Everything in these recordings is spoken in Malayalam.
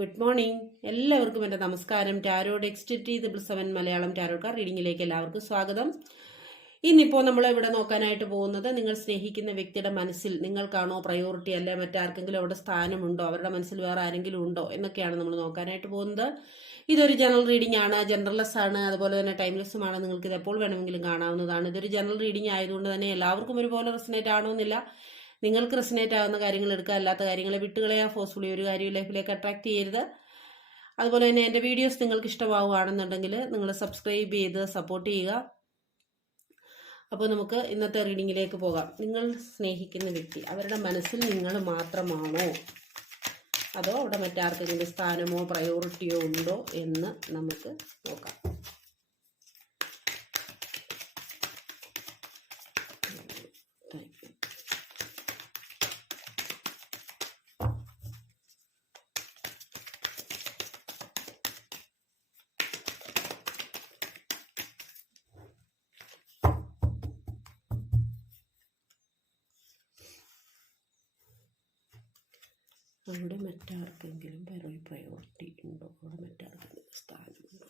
Good morning. എല്ലാവർക്കും എൻ്റെ നമസ്കാരം. ടാരോ ഡെക്സ്റ്റിറ്റി 7 മലയാളം ടാരോക്കാർ റീഡിങ്ങിലേക്ക് എല്ലാവർക്കും സ്വാഗതം. ഇന്നിപ്പോൾ നമ്മൾ ഇവിടെ നോക്കാനായിട്ട് പോകുന്നത് നിങ്ങൾ സ്നേഹിക്കുന്ന വ്യക്തിയുടെ മനസ്സിൽ നിങ്ങൾക്കാണോ പ്രയോറിറ്റി, അല്ലെ മറ്റാർക്കെങ്കിലും അവിടെ സ്ഥാനമുണ്ടോ, അവരുടെ മനസ്സിൽ വേറെ ആരെങ്കിലും ഉണ്ടോ എന്നൊക്കെയാണ് നമ്മൾ നോക്കാനായിട്ട് പോകുന്നത്. ഇതൊരു ജനറൽ റീഡിംഗ് ആണ്, ജനറൽലെസ് ആണ്, അതുപോലെ തന്നെ ടൈംലെസ്സുമാണ്. നിങ്ങൾക്ക് ഇത് എപ്പോൾ വേണമെങ്കിലും കാണാവുന്നതാണ്. ഇതൊരു ജനറൽ റീഡിംഗ് ആയതുകൊണ്ട് തന്നെ എല്ലാവർക്കും ഒരുപോലെ റെസനേറ്റ് ആവണമെന്നില്ല. നിങ്ങൾക്ക് റെസനേറ്റ് ആകുന്ന കാര്യങ്ങൾ എടുക്കുക, അല്ലാത്ത കാര്യങ്ങളെ വിട്ടുകളയാ. ഫോഴ്സ്ഫുള്ളി ഒരു കാര്യം ലൈഫിലേക്ക് അട്രാക്ട് ചെയ്യരുത്. അതുപോലെ തന്നെ എൻ്റെ വീഡിയോസ് നിങ്ങൾക്ക് ഇഷ്ടമാവുകയാണെന്നുണ്ടെങ്കിൽ നിങ്ങൾ സബ്സ്ക്രൈബ് ചെയ്ത് സപ്പോർട്ട് ചെയ്യുക. അപ്പോൾ നമുക്ക് ഇന്നത്തെ റീഡിങ്ങിലേക്ക് പോകാം. നിങ്ങൾ സ്നേഹിക്കുന്ന വ്യക്തി, അവരുടെ മനസ്സിൽ നിങ്ങൾ മാത്രമാണോ, അതോ അവിടെ മറ്റാർക്കെങ്കിലും സ്ഥാനമോ പ്രയോറിറ്റിയോ ഉണ്ടോ എന്ന് നമുക്ക് നോക്കാം. അവിടെ മറ്റാർക്കെങ്കിലും പ്രയോറിറ്റി ഉണ്ടോ, അവിടെ മറ്റാർക്കെങ്കിലും സ്ഥാനമുണ്ടോ?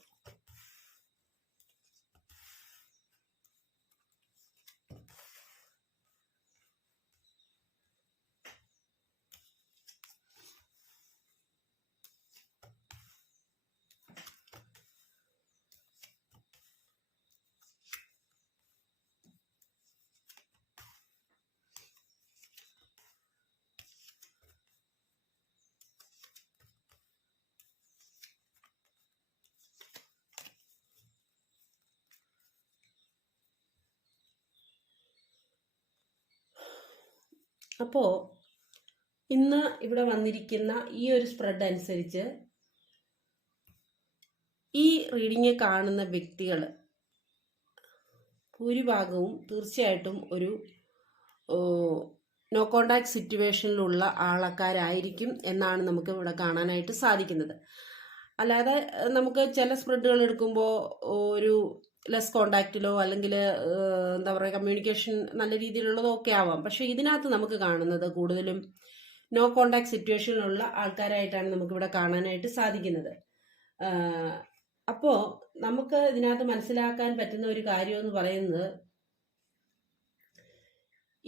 അപ്പോൾ ഇന്ന് ഇവിടെ വന്നിരിക്കുന്ന ഈ ഒരു സ്പ്രെഡ് അനുസരിച്ച് ഈ റീഡിങ് കാണുന്ന വ്യക്തികൾ ഭൂരിഭാഗവും തീർച്ചയായിട്ടും ഒരു നോ കോണ്ടാക്ട് സിറ്റുവേഷനിലുള്ള ആൾക്കാരായിരിക്കും എന്നാണ് നമുക്ക് ഇവിടെ കാണാനായിട്ട് സാധിക്കുന്നത്. അല്ലാതെ നമുക്ക് ചില സ്പ്രെഡുകൾ എടുക്കുമ്പോൾ ഒരു ലെസ് കോണ്ടാക്റ്റിലോ അല്ലെങ്കിൽ എന്താ പറയുക കമ്മ്യൂണിക്കേഷൻ നല്ല രീതിയിലുള്ളതോ ഒക്കെ ആവാം. പക്ഷെ ഇതിനകത്ത് നമുക്ക് കാണുന്നത് കൂടുതലും നോ കോണ്ടാക്ട് സിറ്റുവേഷനിലുള്ള ആൾക്കാരായിട്ടാണ് നമുക്കിവിടെ കാണാനായിട്ട് സാധിക്കുന്നത്. അപ്പോൾ നമുക്ക് ഇതിനകത്ത് മനസ്സിലാക്കാൻ പറ്റുന്ന ഒരു കാര്യം എന്ന് പറയുന്നത്,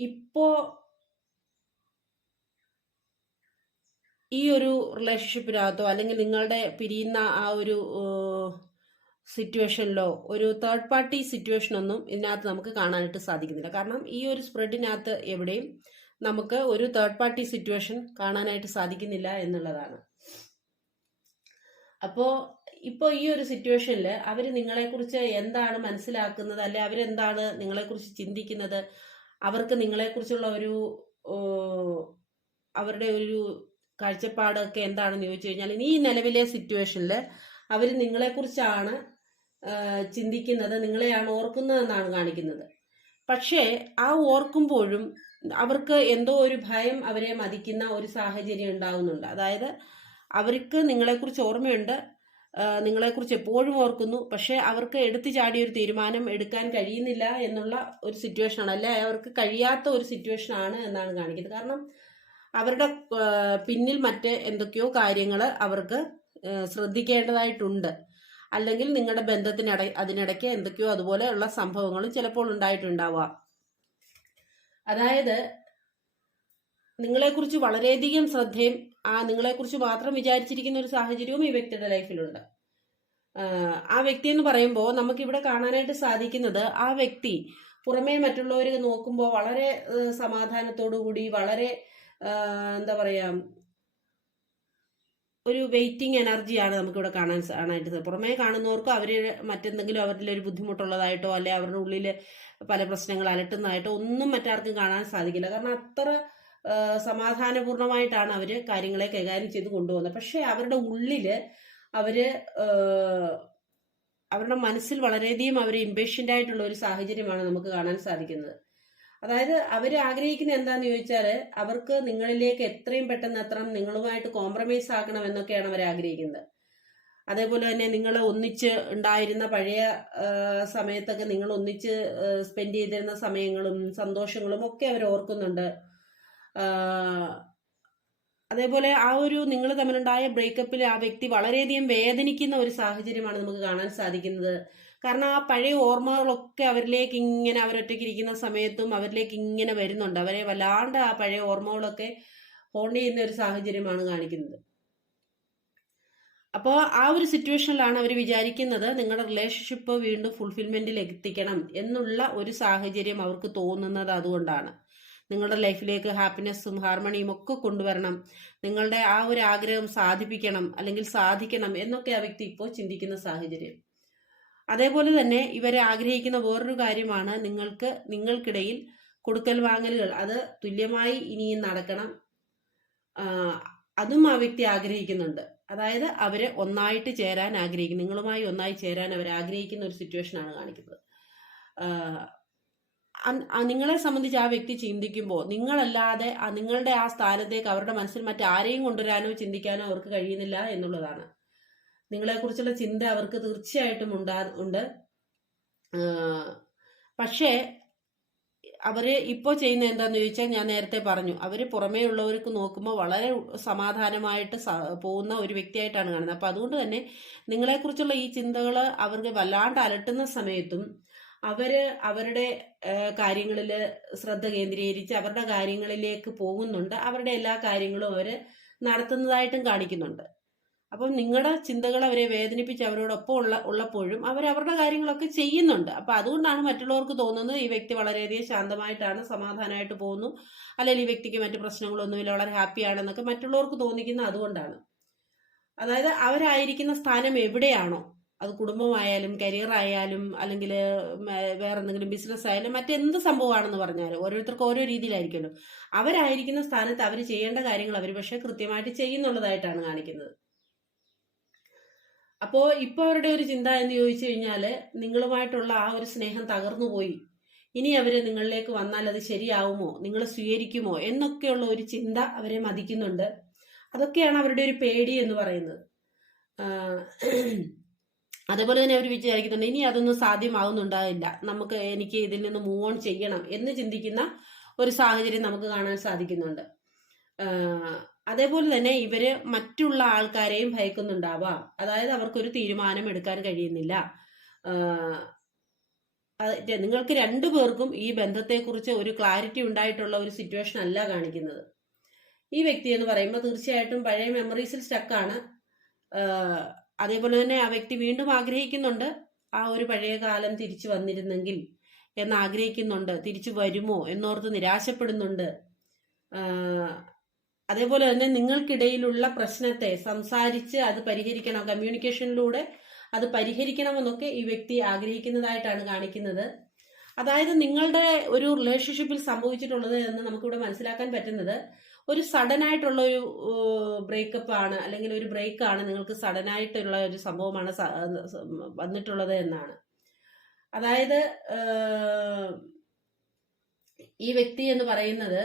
ഇപ്പോ ഈ ഒരു റിലേഷൻഷിപ്പിനകത്തോ അല്ലെങ്കിൽ നിങ്ങളുടെ പിരിയുന്ന ആ ഒരു സിറ്റുവേഷനിലോ ഒരു തേർഡ് പാർട്ടി സിറ്റുവേഷൻ ഒന്നും ഇതിനകത്ത് നമുക്ക് കാണാനായിട്ട് സാധിക്കുന്നില്ല. കാരണം ഈ ഒരു സ്പ്രെഡിനകത്ത് എവിടെയും നമുക്ക് ഒരു തേർഡ് പാർട്ടി സിറ്റുവേഷൻ കാണാനായിട്ട് സാധിക്കുന്നില്ല എന്നുള്ളതാണ്. ഇപ്പോൾ ഈ ഒരു സിറ്റുവേഷനിൽ അവർ നിങ്ങളെക്കുറിച്ച് എന്താണ് മനസ്സിലാക്കുന്നത്, അല്ലെ അവരെന്താണ് നിങ്ങളെക്കുറിച്ച് ചിന്തിക്കുന്നത്, അവർക്ക് നിങ്ങളെക്കുറിച്ചുള്ള ഒരു അവരുടെ ഒരു കാഴ്ചപ്പാടൊക്കെ എന്താണെന്ന് ചോദിച്ചു കഴിഞ്ഞാൽ, ഈ നിലവിലെ സിറ്റുവേഷനിൽ അവർ നിങ്ങളെക്കുറിച്ചാണ് ചിന്തിക്കുന്നത്, നിങ്ങളെയാണ് ഓർക്കുന്നതെന്നാണ് കാണിക്കുന്നത്. പക്ഷേ ആ ഓർക്കുമ്പോഴും അവർക്ക് എന്തോ ഒരു ഭയം അവരെ മതിക്കുന്ന ഒരു സാഹചര്യം ഉണ്ടാകുന്നുണ്ട്. അതായത് അവർക്ക് നിങ്ങളെക്കുറിച്ച് ഓർമ്മയുണ്ട്, നിങ്ങളെക്കുറിച്ച് എപ്പോഴും ഓർക്കുന്നു, പക്ഷേ അവർക്ക് എടുത്തു ചാടിയൊരു തീരുമാനം എടുക്കാൻ കഴിയുന്നില്ല എന്നുള്ള ഒരു സിറ്റുവേഷനാണ്, അല്ലെ അവർക്ക് കഴിയാത്ത ഒരു സിറ്റുവേഷനാണ് എന്നാണ് കാണിക്കുന്നത്. കാരണം അവരുടെ പിന്നിൽ മറ്റ് എന്തൊക്കെയോ കാര്യങ്ങൾ അവർക്ക് ശ്രദ്ധിക്കേണ്ടതായിട്ടുണ്ട്, അല്ലെങ്കിൽ നിങ്ങളുടെ അതിനിടയ്ക്ക് എന്തൊക്കെയോ അതുപോലെയുള്ള സംഭവങ്ങളും ചിലപ്പോൾ ഉണ്ടായിട്ടുണ്ടാവാം. അതായത് നിങ്ങളെക്കുറിച്ച് വളരെയധികം ശ്രദ്ധയും നിങ്ങളെക്കുറിച്ച് മാത്രം വിചാരിച്ചിരിക്കുന്ന ഒരു സാഹചര്യവും ഈ വ്യക്തിയുടെ ലൈഫിലുണ്ട്. ആ വ്യക്തി എന്ന് പറയുമ്പോൾ നമുക്കിവിടെ കാണാനായിട്ട് സാധിക്കുന്നത്, ആ വ്യക്തി പുറമേ മറ്റുള്ളവർ നോക്കുമ്പോൾ വളരെ സമാധാനത്തോടു കൂടി, വളരെ എന്താ പറയാ, ഒരു വെയിറ്റിംഗ് എനർജിയാണ് നമുക്കിവിടെ കാണാനായിട്ട്. പുറമേ കാണുന്നവർക്ക് അവർ മറ്റെന്തെങ്കിലും അവരിൽ ഒരു ബുദ്ധിമുട്ടുള്ളതായിട്ടോ അല്ലെ അവരുടെ ഉള്ളിൽ പല പ്രശ്നങ്ങൾ അലട്ടുന്നതായിട്ടോ ഒന്നും മറ്റാർക്കും കാണാൻ സാധിക്കില്ല. കാരണം അത്ര സമാധാനപൂർണമായിട്ടാണ് അവർ കാര്യങ്ങളെ കൈകാര്യം ചെയ്ത് കൊണ്ടുപോകുന്നത്. പക്ഷെ അവരുടെ ഉള്ളിൽ അവരുടെ മനസ്സിൽ വളരെയധികം അവർ ഇമ്പേഷ്യൻ്റ് ആയിട്ടുള്ള ഒരു സാഹചര്യമാണ് നമുക്ക് കാണാൻ സാധിക്കുന്നത്. അതായത് അവർ ആഗ്രഹിക്കുന്നത് എന്താന്ന് ചോദിച്ചാൽ, അവർക്ക് നിങ്ങളിലേക്ക് എത്രയും പെട്ടെന്ന് എത്തണം, നിങ്ങളുമായിട്ട് കോംപ്രമൈസ് ആക്കണം എന്നൊക്കെയാണ് അവർ ആഗ്രഹിക്കുന്നത്. അതേപോലെ തന്നെ നിങ്ങൾ ഒന്നിച്ച് ഉണ്ടായിരുന്ന പഴയ സമയത്തൊക്കെ നിങ്ങൾ ഒന്നിച്ച് സ്പെൻഡ് ചെയ്തിരുന്ന സമയങ്ങളും സന്തോഷങ്ങളും ഒക്കെ അവർ ഓർക്കുന്നുണ്ട്. അതേപോലെ ആ ഒരു നിങ്ങൾ തമ്മിലുണ്ടായ ബ്രേക്കപ്പിൽ ആ വ്യക്തി വളരെയധികം വേദനിക്കുന്ന ഒരു സാഹചര്യമാണ് നമുക്ക് കാണാൻ സാധിക്കുന്നത്. കാരണം ആ പഴയ ഓർമ്മകളൊക്കെ അവരിലേക്ക് ഇങ്ങനെ അവരൊറ്റയ്ക്ക് ഇരിക്കുന്ന സമയത്തും അവരിലേക്ക് ഇങ്ങനെ വരുന്നുണ്ട്. അവരെ വല്ലാണ്ട് ആ പഴയ ഓർമ്മകളൊക്കെ ഹോണ്ട് ചെയ്യുന്ന ഒരു സാഹചര്യമാണ് കാണിക്കുന്നത്. അപ്പോൾ ആ ഒരു സിറ്റുവേഷനിലാണ് അവർ വിചാരിക്കുന്നത് നിങ്ങളുടെ റിലേഷൻഷിപ്പ് വീണ്ടും ഫുൾഫിൽമെന്റിൽ എത്തിക്കണം എന്നുള്ള ഒരു സാഹചര്യം അവർക്ക് തോന്നുന്നത് അതുകൊണ്ടാണ്. നിങ്ങളുടെ ലൈഫിലേക്ക് ഹാപ്പിനെസ്സും ഹാർമണിയും ഒക്കെ കൊണ്ടുവരണം, നിങ്ങളുടെ ആ ഒരു ആഗ്രഹം സാധിപ്പിക്കണം അല്ലെങ്കിൽ സാധിക്കണം എന്നൊക്കെ ആ വ്യക്തി ഇപ്പോൾ ചിന്തിക്കുന്ന സാഹചര്യം. അതേപോലെ തന്നെ ഇവരെ ആഗ്രഹിക്കുന്ന വേറൊരു കാര്യമാണ് നിങ്ങൾക്കിടയിൽ കൊടുക്കൽ വാങ്ങലുകൾ അത് തുല്യമായി ഇനിയും നടക്കണം. അതും ആ വ്യക്തി ആഗ്രഹിക്കുന്നുണ്ട്. അതായത് അവര് ഒന്നായിട്ട് ചേരാൻ ആഗ്രഹിക്കും, നിങ്ങളുമായി ഒന്നായി ചേരാൻ അവർ ആഗ്രഹിക്കുന്ന ഒരു സിറ്റുവേഷനാണ് കാണിക്കുന്നത്. നിങ്ങളെ സംബന്ധിച്ച് ആ വ്യക്തി ചിന്തിക്കുമ്പോൾ നിങ്ങളല്ലാതെ നിങ്ങളുടെ ആ സ്ഥാനത്തേക്ക് അവരുടെ മനസ്സിൽ മറ്റാരെയും കൊണ്ടുവരാനോ ചിന്തിക്കാനോ അവർക്ക് കഴിയുന്നില്ല എന്നുള്ളതാണ്. നിങ്ങളെക്കുറിച്ചുള്ള ചിന്ത അവർക്ക് തീർച്ചയായിട്ടും ഉണ്ട്. പക്ഷേ അവര് ഇപ്പോൾ ചെയ്യുന്ന എന്താന്ന് ചോദിച്ചാൽ ഞാൻ നേരത്തെ പറഞ്ഞു, അവര് പുറമേ ഉള്ളവർക്ക് നോക്കുമ്പോൾ വളരെ സമാധാനമായിട്ട് പോകുന്ന ഒരു വ്യക്തിയായിട്ടാണ് കാണുന്നത്. അപ്പൊ അതുകൊണ്ട് തന്നെ നിങ്ങളെക്കുറിച്ചുള്ള ഈ ചിന്തകൾ അവർക്ക് വല്ലാണ്ട് അലട്ടുന്ന സമയത്തും അവരുടെ കാര്യങ്ങളിൽ ശ്രദ്ധ കേന്ദ്രീകരിച്ച് അവരുടെ കാര്യങ്ങളിലേക്ക് പോകുന്നുണ്ട്. അവരുടെ എല്ലാ കാര്യങ്ങളും അവര് നടത്തുന്നതായിട്ടും കാണിക്കുന്നുണ്ട്. അപ്പം നിങ്ങളുടെ ചിന്തകൾ അവരെ വേദനിപ്പിച്ച് അവരോടൊപ്പം ഉള്ളപ്പോഴും അവരുടെ കാര്യങ്ങളൊക്കെ ചെയ്യുന്നുണ്ട്. അപ്പൊ അതുകൊണ്ടാണ് മറ്റുള്ളവർക്ക് തോന്നുന്നത് ഈ വ്യക്തി വളരെയധികം ശാന്തമായിട്ടാണ്, സമാധാനമായിട്ട് പോകുന്നു, അല്ലെങ്കിൽ ഈ വ്യക്തിക്ക് മറ്റു പ്രശ്നങ്ങളൊന്നുമില്ല, വളരെ ഹാപ്പിയാണെന്നൊക്കെ മറ്റുള്ളവർക്ക് തോന്നിക്കുന്നത് അതുകൊണ്ടാണ്. അതായത് അവരായിരിക്കുന്ന സ്ഥാനം എവിടെയാണോ, അത് കുടുംബമായാലും കരിയർ ആയാലും അല്ലെങ്കിൽ വേറെ എന്തെങ്കിലും ബിസിനസ് ആയാലും മറ്റെന്ത് സംഭവമാണെന്ന് പറഞ്ഞാലും ഓരോരുത്തർക്ക് ഓരോ രീതിയിലായിരിക്കുമല്ലോ. അവരായിരിക്കുന്ന സ്ഥാനത്ത് അവർ ചെയ്യേണ്ട കാര്യങ്ങൾ അവർ പക്ഷെ കൃത്യമായിട്ട് ചെയ്യുന്നുള്ളതായിട്ടാണ് കാണിക്കുന്നത്. അപ്പോ ഇപ്പൊ അവരുടെ ഒരു ചിന്ത എന്ന് ചോദിച്ചു കഴിഞ്ഞാല് നിങ്ങളുമായിട്ടുള്ള ആ ഒരു സ്നേഹം തകർന്നു പോയി, ഇനി അവര് നിങ്ങളിലേക്ക് വന്നാൽ അത് ശരിയാവുമോ, നിങ്ങൾ സ്വീകരിക്കുമോ എന്നൊക്കെയുള്ള ഒരു ചിന്ത അവരെ മതിക്കുന്നുണ്ട്. അതൊക്കെയാണ് അവരുടെ ഒരു പേടി എന്ന് പറയുന്നത്. അതേപോലെ തന്നെ അവർ വിചാരിക്കുന്നുണ്ട് ഇനി അതൊന്നും സാധ്യമാവുന്നുണ്ടാവില്ല, എനിക്ക് ഇതിൽ നിന്ന് മൂവ് ഓൺ ചെയ്യണം എന്ന് ചിന്തിക്കുന്ന ഒരു സാഹചര്യം നമുക്ക് കാണാൻ സാധിക്കുന്നുണ്ട്. അതേപോലെ തന്നെ ഇവര് മറ്റുള്ള ആൾക്കാരെയും ഭയക്കുന്നുണ്ടാവാം. അതായത് അവർക്കൊരു തീരുമാനം എടുക്കാൻ കഴിയുന്നില്ല. നിങ്ങൾക്ക് രണ്ടുപേർക്കും ഈ ബന്ധത്തെക്കുറിച്ച് ഒരു ക്ലാരിറ്റി ഉണ്ടായിട്ടുള്ള ഒരു സിറ്റുവേഷൻ അല്ല കാണിക്കുന്നത്. ഈ വ്യക്തി എന്ന് പറയുമ്പോൾ തീർച്ചയായിട്ടും പഴയ മെമ്മറീസിൽ സ്റ്റക്കാണ്. അതേപോലെ തന്നെ ആ വ്യക്തി വീണ്ടും ആഗ്രഹിക്കുന്നുണ്ട് ആ ഒരു പഴയ കാലം തിരിച്ചു വന്നിരുന്നെങ്കിൽ എന്ന് ആഗ്രഹിക്കുന്നുണ്ട്. തിരിച്ചു വരുമോ എന്നോർത്ത് നിരാശപ്പെടുന്നുണ്ട്. അതേപോലെ തന്നെ നിങ്ങൾക്കിടയിലുള്ള പ്രശ്നത്തെ സംസാരിച്ച് അത് പരിഹരിക്കണം, കമ്മ്യൂണിക്കേഷനിലൂടെ അത് പരിഹരിക്കണമെന്നൊക്കെ ഈ വ്യക്തി ആഗ്രഹിക്കുന്നതായിട്ടാണ് കാണിക്കുന്നത്. അതായത് നിങ്ങളുടെ ഒരു റിലേഷൻഷിപ്പിൽ സംഭവിച്ചിട്ടുള്ളത് എന്ന് നമുക്കിവിടെ മനസ്സിലാക്കാൻ പറ്റുന്നത് ഒരു സഡൻ ആയിട്ടുള്ള ഒരു ബ്രേക്കപ്പ് ആണ്, അല്ലെങ്കിൽ ഒരു ബ്രേക്കാണ്, നിങ്ങൾക്ക് സഡൻ ആയിട്ടുള്ള ഒരു സംഭവമാണ് വന്നിട്ടുള്ളത് എന്നാണ്. അതായത് ഈ വ്യക്തി എന്ന് പറയുന്നത്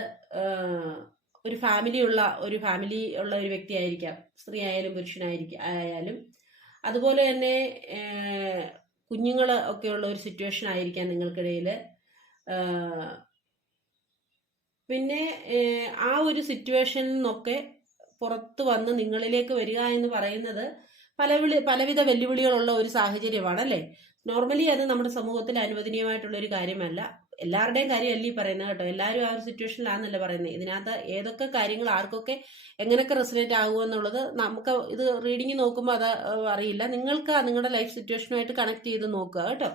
ഒരു ഫാമിലി ഉള്ള ഒരു വ്യക്തി ആയിരിക്കാം, സ്ത്രീ ആയാലും പുരുഷനായാലും. അതുപോലെ തന്നെ കുഞ്ഞുങ്ങൾ ഒക്കെയുള്ള ഒരു സിറ്റുവേഷൻ ആയിരിക്കാം നിങ്ങൾക്കിടയിൽ. പിന്നെ ആ ഒരു സിറ്റുവേഷനിൽ നിന്നൊക്കെ പുറത്ത് വന്ന് നിങ്ങളിലേക്ക് വരിക എന്ന് പറയുന്നത് പലവിധ വെല്ലുവിളികളുള്ള ഒരു സാഹചര്യമാണ് അല്ലേ. നോർമലി അത് നമ്മുടെ സമൂഹത്തിൽ അനുവദനീയമായിട്ടുള്ള ഒരു കാര്യമല്ല. എല്ലാവരുടെയും കാര്യമല്ല ഈ പറയുന്നത് കേട്ടോ, എല്ലാവരും ആ ഒരു സിറ്റുവേഷനിലാണെന്നല്ല പറയുന്നത്. ഇതിനകത്ത് ഏതൊക്കെ കാര്യങ്ങൾ ആർക്കൊക്കെ എങ്ങനെയൊക്കെ റെസിനേറ്റ് ആകുമെന്നുള്ളത് നമുക്ക് ഇത് റീഡിങ് നോക്കുമ്പോൾ അത് അറിയില്ല. നിങ്ങൾക്ക് നിങ്ങളുടെ ലൈഫ് സിറ്റുവേഷനുമായിട്ട് കണക്ട് ചെയ്ത് നോക്കുക കേട്ടോ.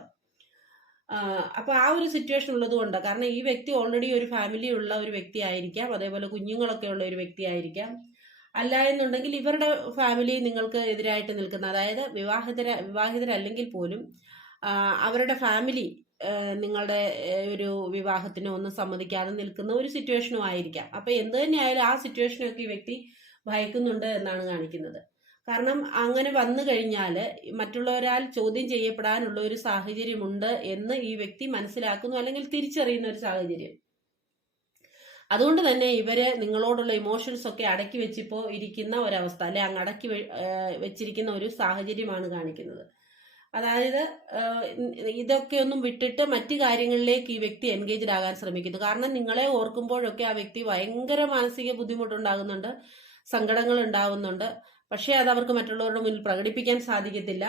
അപ്പൊ ആ ഒരു സിറ്റുവേഷൻ ഉള്ളത് കൊണ്ട്, കാരണം ഈ വ്യക്തി ഓൾറെഡി ഒരു ഫാമിലി ഉള്ള ഒരു വ്യക്തി ആയിരിക്കാം, അതേപോലെ കുഞ്ഞുങ്ങളൊക്കെ ഉള്ള ഒരു വ്യക്തി ആയിരിക്കാം. അല്ല എന്നുണ്ടെങ്കിൽ ഇവരുടെ ഫാമിലി നിങ്ങൾക്ക് എതിരായിട്ട് നിൽക്കുന്ന, അതായത് വിവാഹിതരല്ലെങ്കിൽ പോലും അവരുടെ ഫാമിലി നിങ്ങളുടെ ഒരു വിവാഹത്തിന് ഒന്നും സമ്മതിക്കാതെ നിൽക്കുന്ന ഒരു സിറ്റുവേഷനും ആയിരിക്കാം. അപ്പൊ എന്ത് തന്നെയായാലും ആ സിറ്റുവേഷനൊക്കെ ഈ വ്യക്തി ഭയക്കുന്നുണ്ട് എന്നാണ് കാണിക്കുന്നത്. കാരണം അങ്ങനെ വന്നു കഴിഞ്ഞാൽ മറ്റുള്ളവരാൽ ചോദ്യം ചെയ്യപ്പെടാനുള്ള ഒരു സാഹചര്യമുണ്ട് എന്ന് ഈ വ്യക്തി മനസ്സിലാക്കുന്നു, അല്ലെങ്കിൽ തിരിച്ചറിയുന്ന ഒരു സാഹചര്യം. അതുകൊണ്ട് തന്നെ ഇവര് നിങ്ങളോടുള്ള ഇമോഷൻസ് ഒക്കെ അടക്കി വെച്ചിപ്പോ ഇരിക്കുന്ന ഒരവസ്ഥ, അല്ലെ അങ്ങ് അടക്കി വെച്ചിരിക്കുന്ന ഒരു സാഹചര്യമാണ് കാണിക്കുന്നത്. അതായത് ഇതൊക്കെ ഒന്നും വിട്ടിട്ട് മറ്റു കാര്യങ്ങളിലേക്ക് ഈ വ്യക്തി എൻഗേജ്ഡ് ആകാൻ ശ്രമിക്കുന്നു. കാരണം നിങ്ങളെ ഓർക്കുമ്പോഴൊക്കെ ആ വ്യക്തി ഭയങ്കര മാനസിക ബുദ്ധിമുട്ടുണ്ടാകുന്നുണ്ട്. സങ്കടങ്ങൾ ഉണ്ടാവുന്നുണ്ട്. പക്ഷേ അത് അവർക്ക് മറ്റുള്ളവരുടെ മുന്നിൽ പ്രകടിപ്പിക്കാൻ സാധിക്കത്തില്ല.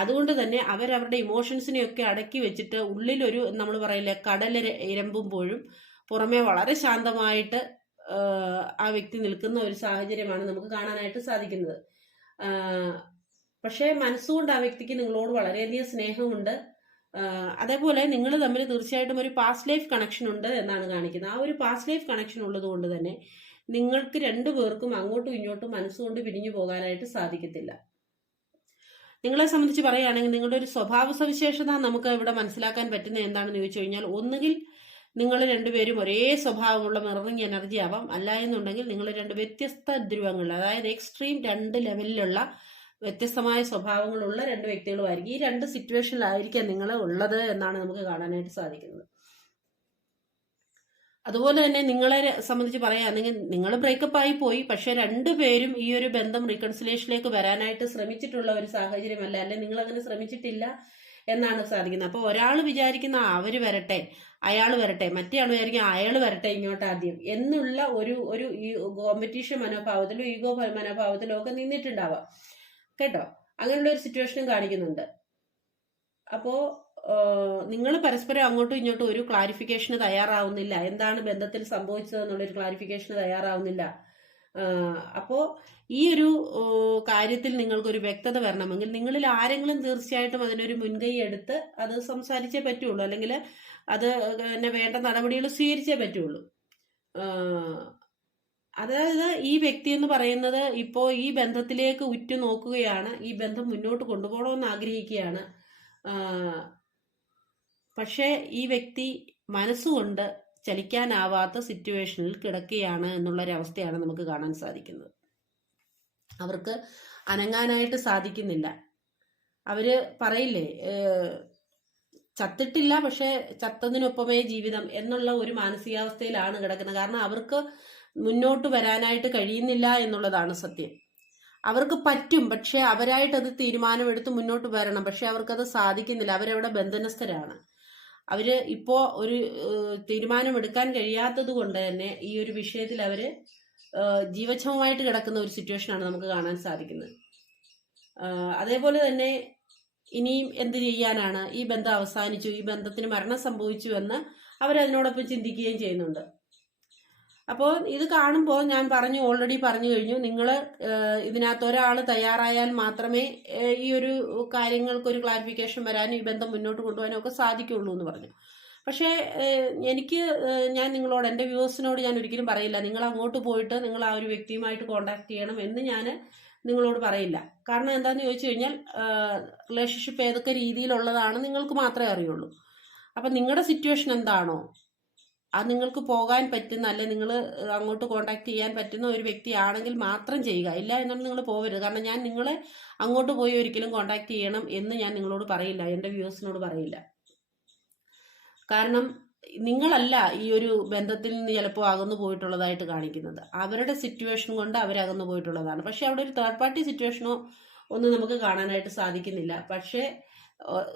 അതുകൊണ്ട് തന്നെ അവരവരുടെ ഇമോഷൻസിനെയൊക്കെ അടക്കി വെച്ചിട്ട് ഉള്ളിലൊരു നമ്മൾ പറയില്ലേ കടൽ ഇരമ്പുമ്പോഴും പുറമെ വളരെ ശാന്തമായിട്ട് ആ വ്യക്തി നിൽക്കുന്ന ഒരു സാഹചര്യമാണ് നമുക്ക് കാണാനായിട്ട് സാധിക്കുന്നത്. പക്ഷേ മനസ്സുകൊണ്ട് ആ വ്യക്തിക്ക് നിങ്ങളോട് വളരെയധികം സ്നേഹമുണ്ട്. അതേപോലെ നിങ്ങൾ തമ്മിൽ തീർച്ചയായിട്ടും ഒരു പാസ്റ്റ് ലൈഫ് കണക്ഷൻ ഉണ്ട് എന്നാണ് കാണിക്കുന്നത്. ആ ഒരു പാസ്റ്റ് ലൈഫ് കണക്ഷൻ ഉള്ളത് കൊണ്ട് തന്നെ നിങ്ങൾക്ക് രണ്ടുപേർക്കും അങ്ങോട്ടും ഇങ്ങോട്ടും മനസ്സുകൊണ്ട് പിരിഞ്ഞു പോകാനായിട്ട് സാധിക്കത്തില്ല. നിങ്ങളെ സംബന്ധിച്ച് പറയുകയാണെങ്കിൽ നിങ്ങളുടെ ഒരു സ്വഭാവ സവിശേഷത നമുക്ക് ഇവിടെ മനസ്സിലാക്കാൻ പറ്റുന്ന എന്താണെന്ന് ചോദിച്ചു കഴിഞ്ഞാൽ, ഒന്നുകിൽ നിങ്ങൾ രണ്ടുപേരും ഒരേ സ്വഭാവമുള്ള മിററിങ് എനർജി ആവാം, അല്ല എന്നുണ്ടെങ്കിൽ നിങ്ങൾ രണ്ട് വ്യത്യസ്ത ധ്രുവങ്ങളിൽ, അതായത് എക്സ്ട്രീം രണ്ട് ലെവലിലുള്ള വ്യത്യസ്തമായ സ്വഭാവങ്ങളുള്ള രണ്ട് വ്യക്തികളുമായിരിക്കും. ഈ രണ്ട് സിറ്റുവേഷനിലായിരിക്കാം നിങ്ങൾ ഉള്ളത് എന്നാണ് നമുക്ക് കാണാനായിട്ട് സാധിക്കുന്നത്. അതുപോലെ തന്നെ നിങ്ങളെ സംബന്ധിച്ച് പറയുകയാണെങ്കിൽ നിങ്ങൾ ബ്രേക്കപ്പ് ആയി പോയി, പക്ഷെ രണ്ടുപേരും ഈ ഒരു ബന്ധം റീകൺസിലേഷനിലേക്ക് വരാനായിട്ട് ശ്രമിച്ചിട്ടുള്ള ഒരു സാഹചര്യമല്ല, അല്ലെ നിങ്ങൾ അങ്ങനെ ശ്രമിച്ചിട്ടില്ല എന്നാണ് സാധിക്കുന്നത്. അപ്പോൾ ഒരാൾ വിചാരിക്കുന്ന അവര് വരട്ടെ, അയാൾ വരട്ടെ, മറ്റേ ആൾ വിചാരിക്കും അയാൾ വരട്ടെ ഇങ്ങോട്ട് ആദ്യം എന്നുള്ള ഒരു കോമ്പറ്റീഷൻ മനോഭാവത്തിലോ ഈഗോ മനോഭാവത്തിലോ ഒക്കെ നിന്നിട്ടുണ്ടാവാം കേട്ടോ. അങ്ങനെയുള്ള ഒരു സിറ്റുവേഷനും കാണിക്കുന്നുണ്ട്. അപ്പോ നിങ്ങൾ പരസ്പരം അങ്ങോട്ടും ഇങ്ങോട്ടും ഒരു ക്ലാരിഫിക്കേഷന് തയ്യാറാവുന്നില്ല. എന്താണ് ബന്ധത്തിൽ സംഭവിച്ചത് എന്നുള്ളൊരു ക്ലാരിഫിക്കേഷന് തയ്യാറാവുന്നില്ല. അപ്പോൾ ഈ ഒരു കാര്യത്തിൽ നിങ്ങൾക്കൊരു വ്യക്തത വരണമെങ്കിൽ നിങ്ങളിൽ ആരെങ്കിലും തീർച്ചയായിട്ടും അതിനൊരു മുൻകൈ എടുത്ത് അത് സംസാരിച്ചേ പറ്റുള്ളൂ, അല്ലെങ്കിൽ അത് പിന്നെ വേണ്ട നടപടികൾ സ്വീകരിച്ചേ പറ്റുള്ളൂ. അതായത് ഈ വ്യക്തി എന്ന് പറയുന്നത് ഇപ്പോൾ ഈ ബന്ധത്തിലേക്ക് ഉറ്റു നോക്കുകയാണ്, ഈ ബന്ധം മുന്നോട്ട് കൊണ്ടുപോകണമെന്ന് ആഗ്രഹിക്കുകയാണ്. പക്ഷേ ഈ വ്യക്തി മനസ്സുകൊണ്ട് ചലിക്കാനാവാത്ത സിറ്റുവേഷനിൽ കിടക്കുകയാണ് എന്നുള്ളൊരവസ്ഥയാണ് നമുക്ക് കാണാൻ സാധിക്കുന്നത്. അവർക്ക് അനങ്ങാനായിട്ട് സാധിക്കുന്നില്ല. അവര് പറയില്ലേ ചത്തിട്ടില്ല പക്ഷെ ചത്തതിനൊപ്പമേ ജീവിതം എന്നുള്ള ഒരു മാനസികാവസ്ഥയിലാണ് കിടക്കുന്നത്. കാരണം അവർക്ക് മുന്നോട്ട് വരാനായിട്ട് കഴിയുന്നില്ല എന്നുള്ളതാണ് സത്യം. അവർക്ക് പറ്റും, പക്ഷെ അവരായിട്ട് അത് തീരുമാനമെടുത്ത് മുന്നോട്ട് വരണം, പക്ഷെ അവർക്കത് സാധിക്കുന്നില്ല. അവരവിടെ ബന്ധനസ്ഥരാണ്. അവര് ഇപ്പോ ഒരു തീരുമാനമെടുക്കാൻ കഴിയാത്തത് കൊണ്ട് തന്നെ ഈ ഒരു വിഷയത്തിൽ അവര് ജീവച്ഛവമായിട്ട് കിടക്കുന്ന ഒരു സിറ്റുവേഷനാണ് നമുക്ക് കാണാൻ സാധിക്കുന്നത്. അതേപോലെ തന്നെ ഇനിയും എന്ത് ചെയ്യാനാണ്, ഈ ബന്ധം അവസാനിച്ചു, ഈ ബന്ധത്തിന് മരണം സംഭവിച്ചു എന്ന് അവരതിനോടൊപ്പം ചിന്തിക്കുകയും ചെയ്യുന്നുണ്ട്. അപ്പോൾ ഇത് കാണുമ്പോൾ ഞാൻ ഓൾറെഡി പറഞ്ഞു കഴിഞ്ഞു, നിങ്ങൾ ഇതിനകത്ത് ഒരാൾ തയ്യാറായാൽ മാത്രമേ ഈ ഒരു കാര്യങ്ങൾക്കൊരു ക്ലാരിഫിക്കേഷൻ വരാനും ഈ ബന്ധം മുന്നോട്ട് കൊണ്ടുപോകാനും ഒക്കെ സാധിക്കുള്ളൂ എന്ന് പറഞ്ഞു. പക്ഷേ ഞാൻ നിങ്ങളോട്, എൻ്റെ വ്യൂവേഴ്സിനോട് ഞാൻ ഒരിക്കലും പറയില്ല നിങ്ങൾ അങ്ങോട്ട് പോയിട്ട് നിങ്ങൾ ആ ഒരു വ്യക്തിയുമായിട്ട് കോണ്ടാക്ട് ചെയ്യണം എന്ന് ഞാൻ നിങ്ങളോട് പറയില്ല. കാരണം എന്താണെന്ന് ചോദിച്ചു കഴിഞ്ഞാൽ റിലേഷൻഷിപ്പ് ഏതൊക്കെ രീതിയിലുള്ളതാണ് നിങ്ങൾക്ക് മാത്രമേ അറിയുള്ളൂ. അപ്പം നിങ്ങളുടെ സിറ്റുവേഷൻ എന്താണോ അത് നിങ്ങൾക്ക് പോകാൻ പറ്റുന്ന, അല്ലെ നിങ്ങൾ അങ്ങോട്ട് കോണ്ടാക്ട് ചെയ്യാൻ പറ്റുന്ന ഒരു വ്യക്തിയാണെങ്കിൽ മാത്രം ചെയ്യുക. ഇല്ല എന്നുണ്ടെങ്കിൽ നിങ്ങൾ പോകരുത്. കാരണം ഞാൻ നിങ്ങളെ അങ്ങോട്ട് പോയി ഒരിക്കലും കോണ്ടാക്ട് ചെയ്യണം എന്ന് ഞാൻ നിങ്ങളോട് പറയില്ല, എൻ്റെ വ്യൂവേഴ്സിനോട് പറയില്ല. കാരണം നിങ്ങളല്ല ഈ ഒരു ബന്ധത്തിൽ നിന്ന് ചിലപ്പോൾ അകന്നു പോയിട്ടുള്ളതായിട്ട് കാണിക്കുന്നത്, അവരുടെ സിറ്റുവേഷൻ കൊണ്ട് അവരകന്നു പോയിട്ടുള്ളതാണ്. പക്ഷെ അവിടെ ഒരു തേർഡ് പാർട്ടി സിറ്റുവേഷനോ ഒന്നും നമുക്ക് കാണാനായിട്ട് സാധിക്കുന്നില്ല. പക്ഷേ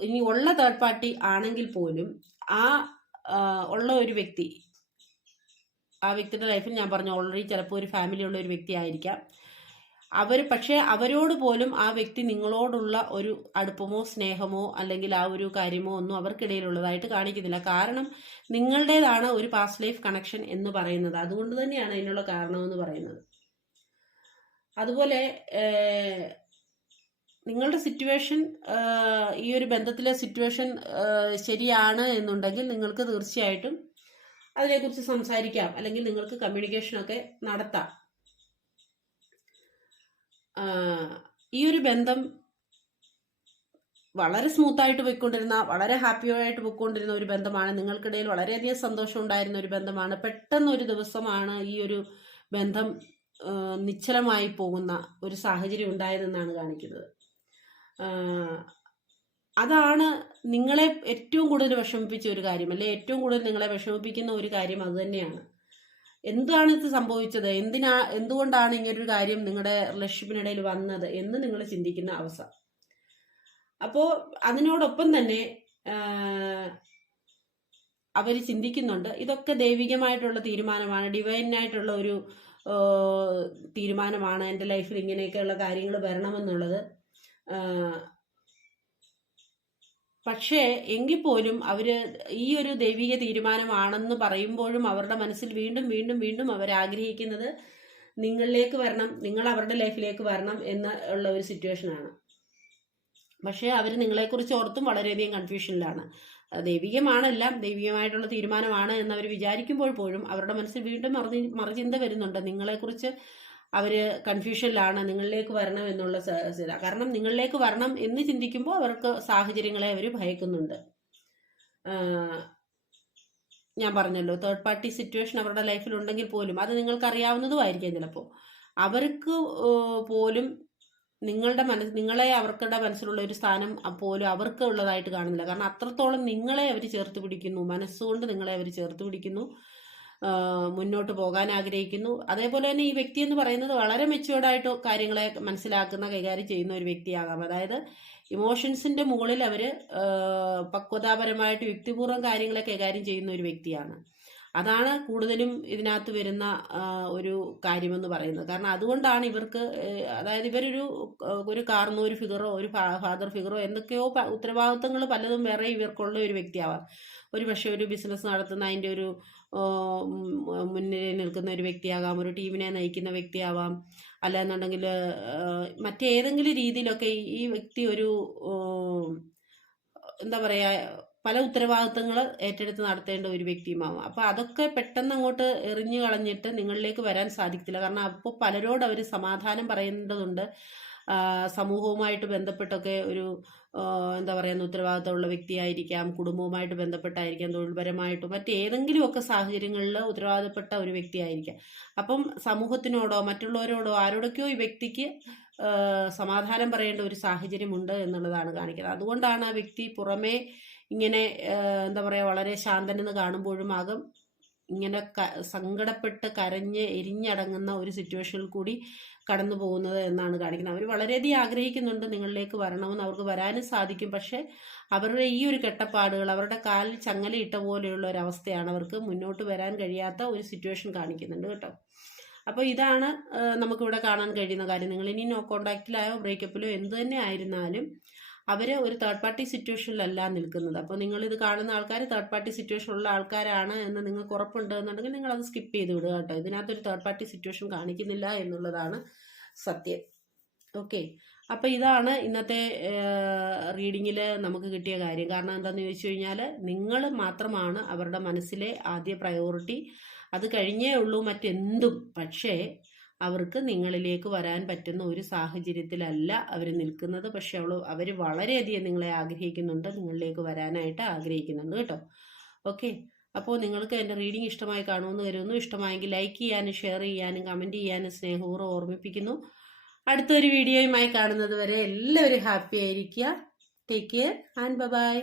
ഇനി ഉള്ള തേർഡ് പാർട്ടി ആണെങ്കിൽ പോലും ഉള്ള ഒരു വ്യക്തി, ആ വ്യക്തിയുടെ ലൈഫിൽ ഞാൻ പറഞ്ഞു ഓൾറെഡി ചിലപ്പോൾ ഒരു ഫാമിലി ഉള്ള ഒരു വ്യക്തി ആയിരിക്കാം. പക്ഷേ അവരോട് പോലും ആ വ്യക്തി നിങ്ങളോടുള്ള ഒരു അടുപ്പമോ സ്നേഹമോ അല്ലെങ്കിൽ ആ ഒരു കാര്യമോ ഒന്നും അവർക്കിടയിലുള്ളതായിട്ട് കാണിക്കുന്നില്ല. കാരണം നിങ്ങളുടേതാണ് ഒരു പാസ്റ്റ് ലൈഫ് കണക്ഷൻ എന്ന് പറയുന്നത്. അതുകൊണ്ട് തന്നെയാണ് അതിനുള്ള കാരണമെന്ന് പറയുന്നത്. അതുപോലെ നിങ്ങളുടെ സിറ്റുവേഷൻ, ഈ ഒരു ബന്ധത്തിലെ സിറ്റുവേഷൻ ശരിയാണ് എന്നുണ്ടെങ്കിൽ നിങ്ങൾക്ക് തീർച്ചയായിട്ടും അതിനെക്കുറിച്ച് സംസാരിക്കാം, അല്ലെങ്കിൽ നിങ്ങൾക്ക് കമ്മ്യൂണിക്കേഷനൊക്കെ നടത്താം. ഈ ഒരു ബന്ധം വളരെ സ്മൂത്തായിട്ട് പോയിക്കൊണ്ടിരുന്ന, വളരെ ഹാപ്പിയായിട്ട് പോയിക്കൊണ്ടിരുന്ന ഒരു ബന്ധമാണ്. നിങ്ങൾക്കിടയിൽ വളരെയധികം സന്തോഷം ഉണ്ടായിരുന്ന ഒരു ബന്ധമാണ്. പെട്ടെന്ന് ഒരു ദിവസമാണ് ഈ ഒരു ബന്ധം നിശ്ചലമായി പോകുന്ന ഒരു സാഹചര്യം ഉണ്ടായതെന്നാണ് കാണിക്കുന്നത്. അതാണ് നിങ്ങളെ ഏറ്റവും കൂടുതൽ വിഷമിപ്പിച്ച ഒരു കാര്യം, അല്ലെ ഏറ്റവും കൂടുതൽ നിങ്ങളെ വിഷമിപ്പിക്കുന്ന ഒരു കാര്യം അത് തന്നെയാണ്. എന്താണ് ഇത് സംഭവിച്ചത്, എന്തുകൊണ്ടാണ് ഇങ്ങനൊരു കാര്യം നിങ്ങളുടെ റിലേഷൻഷിപ്പിനിടയിൽ വന്നത് എന്ന് നിങ്ങൾ ചിന്തിക്കുന്ന അവസ്ഥ. അപ്പോൾ അതിനോടൊപ്പം തന്നെ അവർ ചിന്തിക്കുന്നുണ്ട് ഇതൊക്കെ ദൈവികമായിട്ടുള്ള തീരുമാനമാണ്, ഡിവൈനായിട്ടുള്ള ഒരു തീരുമാനമാണ്, എൻ്റെ ലൈഫിൽ ഇങ്ങനെയൊക്കെയുള്ള കാര്യങ്ങൾ വരണമെന്നുള്ളത്. പക്ഷേ എങ്കിൽ പോലും അവർ ഈ ഒരു ദൈവിക തീരുമാനമാണെന്ന് പറയുമ്പോഴും അവരുടെ മനസ്സിൽ വീണ്ടും വീണ്ടും വീണ്ടും അവരാഗ്രഹിക്കുന്നത് നിങ്ങളിലേക്ക് വരണം, നിങ്ങൾ അവരുടെ ലൈഫിലേക്ക് വരണം എന്നുള്ള ഒരു സിറ്റുവേഷനാണ്. പക്ഷേ അവർ നിങ്ങളെക്കുറിച്ച് ഓർത്തും വളരെയധികം കൺഫ്യൂഷനിലാണ്. ദൈവികമാണെല്ലാം, ദൈവികമായിട്ടുള്ള തീരുമാനമാണ് എന്നവർ വിചാരിക്കുമ്പോൾ പോലും അവരുടെ മനസ്സിൽ വീണ്ടും മറുചിന്ത വരുന്നുണ്ട്. നിങ്ങളെക്കുറിച്ച് അവർ കൺഫ്യൂഷനിലാണ്, നിങ്ങളിലേക്ക് വരണം എന്നുള്ള കാരണം നിങ്ങളിലേക്ക് വരണം എന്ന് ചിന്തിക്കുമ്പോൾ അവർക്ക് സാഹചര്യങ്ങളെ അവർ ഭയക്കുന്നുണ്ട്. ഞാൻ പറഞ്ഞല്ലോ, തേർഡ് പാർട്ടി സിറ്റുവേഷൻ അവരുടെ ലൈഫിൽ ഉണ്ടെങ്കിൽ പോലും അത് നിങ്ങൾക്ക് അറിയാവുന്നതുമായിരിക്കാം. ചിലപ്പോൾ അവർക്ക് പോലും നിങ്ങളെ അവർക്കുടെ മനസ്സിലുള്ള ഒരു സ്ഥാനം പോലും അവർക്ക് ഉള്ളതായിട്ട് കാണുന്നില്ല. കാരണം അത്രത്തോളം നിങ്ങളെ അവർ ചേർത്ത് പിടിക്കുന്നു, മനസ്സുകൊണ്ട് നിങ്ങളെ അവർ ചേർത്ത് പിടിക്കുന്നു, മുന്നോട്ട് പോകാൻ ആഗ്രഹിക്കുന്നു. അതേപോലെ തന്നെ ഈ വ്യക്തി എന്ന് പറയുന്നത് വളരെ മെച്യൂർഡായിട്ട് കാര്യങ്ങളെ മനസ്സിലാക്കുന്ന, കൈകാര്യം ചെയ്യുന്ന ഒരു വ്യക്തിയാകാം. അതായത് ഇമോഷൻസിന്റെ മുകളിൽ അവർ പക്വതാപരമായിട്ട് യുക്തിപൂർവ്വം കാര്യങ്ങളെ കൈകാര്യം ചെയ്യുന്ന ഒരു വ്യക്തിയാണ്. അതാണ് കൂടുതലും ഇതിനകത്ത് വരുന്ന ഒരു കാര്യമെന്ന് പറയുന്നത്. കാരണം അതുകൊണ്ടാണ് ഇവർക്ക്, അതായത് ഇവരൊരു കാർന്നോര് ഫിഗറോ ഒരു ഫാദർ ഫിഗറോ എന്തൊക്കെയോ ഉത്തരവാദിത്തങ്ങൾ പലതും വേറെ ഇവർക്കുള്ള ഒരു വ്യക്തിയാവാം. ഒരു പക്ഷേ ഒരു ബിസിനസ് നടത്തുന്ന അതിൻ്റെ ഒരു മുന്നിൽ നിൽക്കുന്ന ഒരു വ്യക്തിയാകാം, ഒരു ടീമിനെ നയിക്കുന്ന വ്യക്തിയാവാം, അല്ലാന്നുണ്ടെങ്കിൽ മറ്റേതെങ്കിലും രീതിയിലൊക്കെ ഈ വ്യക്തി ഒരു എന്താ പറയുക, പല ഉത്തരവാദിത്തങ്ങൾ ഏറ്റെടുത്ത് നടത്തേണ്ട ഒരു വ്യക്തിയുമാവും. അപ്പോൾ അതൊക്കെ പെട്ടെന്ന് അങ്ങോട്ട് എറിഞ്ഞു കളഞ്ഞിട്ട് നിങ്ങളിലേക്ക് വരാൻ സാധിക്കത്തില്ല. കാരണം അപ്പോൾ പലരോട് അവർ സമാധാനം പറയേണ്ടതുണ്ട്. സമൂഹവുമായിട്ട് ബന്ധപ്പെട്ടൊക്കെ ഒരു എന്താ പറയുക, ഉത്തരവാദിത്തമുള്ള വ്യക്തിയായിരിക്കാം, കുടുംബവുമായിട്ട് ബന്ധപ്പെട്ടായിരിക്കാം, തൊഴിൽപരമായിട്ടും മറ്റേതെങ്കിലുമൊക്കെ സാഹചര്യങ്ങളിൽ ഉത്തരവാദിത്തപ്പെട്ട ഒരു വ്യക്തിയായിരിക്കാം. അപ്പം സമൂഹത്തിനോടോ മറ്റുള്ളവരോടോ ആരോടൊക്കെയോ ഈ വ്യക്തിക്ക് സമാധാനം പറയേണ്ട ഒരു സാഹചര്യമുണ്ട് എന്നുള്ളതാണ് കാണിക്കുന്നത്. അതുകൊണ്ടാണ് ആ വ്യക്തി പുറമേ ഇങ്ങനെ എന്താ പറയുക, വളരെ ശാന്തനെന്ന് കാണുമ്പോഴും ആകും ഇങ്ങനെ സങ്കടപ്പെട്ട് കരഞ്ഞ് എരിഞ്ഞടങ്ങുന്ന ഒരു സിറ്റുവേഷനിൽ കൂടി കടന്നു പോകുന്നത് എന്നാണ് കാണിക്കുന്നത്. അവർ വളരെയധികം ആഗ്രഹിക്കുന്നുണ്ട് നിങ്ങളിലേക്ക് വരണമെന്ന്, അവർക്ക് വരാനും സാധിക്കും. പക്ഷേ അവരുടെ ഈ ഒരു കെട്ടപ്പാടുകൾ, അവരുടെ കാലിൽ ചങ്ങലയിട്ട പോലെയുള്ള ഒരു അവസ്ഥയാണ്, അവർക്ക് മുന്നോട്ട് വരാൻ കഴിയാത്ത ഒരു സിറ്റുവേഷൻ കാണിക്കുന്നുണ്ട് കേട്ടോ. അപ്പോൾ ഇതാണ് നമുക്കിവിടെ കാണാൻ കഴിയുന്ന കാര്യം. നിങ്ങൾ ഇനി നോ കോണ്ടാക്റ്റിലായോ ബ്രേക്കപ്പിലോ എന്ത് തന്നെ ആയിരുന്നാലും അവർ ഒരു തേർഡ് പാർട്ടി സിറ്റുവേഷനിലല്ല നിൽക്കുന്നത്. അപ്പോൾ നിങ്ങളിത് കാണുന്ന ആൾക്കാർ തേർഡ് പാർട്ടി സിറ്റുവേഷനുള്ള ആൾക്കാരാണ് എന്ന് നിങ്ങൾക്ക് ഉറപ്പുണ്ട് എന്നുണ്ടെങ്കിൽ നിങ്ങളത് സ്കിപ്പ് ചെയ്ത് വിടുക കേട്ടോ. ഇതിനകത്തൊരു തേർഡ് പാർട്ടി സിറ്റുവേഷൻ കാണിക്കുന്നില്ല എന്നുള്ളതാണ് സത്യം. ഓക്കെ, അപ്പോൾ ഇതാണ് ഇന്നത്തെ റീഡിങ്ങിൽ നമുക്ക് കിട്ടിയ കാര്യം. കാരണം എന്താണെന്ന് ചോദിച്ചു കഴിഞ്ഞാൽ നിങ്ങൾ മാത്രമാണ് അവരുടെ മനസ്സിലെ ആദ്യ പ്രയോറിറ്റി. അത് കഴിഞ്ഞേ ഉള്ളൂ മറ്റെന്തും. പക്ഷേ അവർക്ക് നിങ്ങളിലേക്ക് വരാൻ പറ്റുന്ന ഒരു സാഹചര്യത്തിലല്ല അവർ നിൽക്കുന്നത്. പക്ഷെ അവർ വളരെയധികം നിങ്ങളെ ആഗ്രഹിക്കുന്നുണ്ട്, നിങ്ങളിലേക്ക് വരാനായിട്ട് ആഗ്രഹിക്കുന്നുണ്ട് കേട്ടോ. ഓക്കെ, അപ്പോൾ നിങ്ങൾക്ക് എൻ്റെ റീഡിംഗ് ഇഷ്ടമായി കാണുമെന്ന് കരുതുന്നു. ഇഷ്ടമായെങ്കിൽ ലൈക്ക് ചെയ്യാനും ഷെയർ ചെയ്യാനും കമൻറ്റ് ചെയ്യാനും സ്നേഹപൂർവ്വം ഓർമ്മിപ്പിക്കുന്നു. അടുത്തൊരു വീഡിയോയുമായി കാണുന്നത് വരെ എല്ലാവരും ഹാപ്പി ആയിരിക്കുക. Take care and by.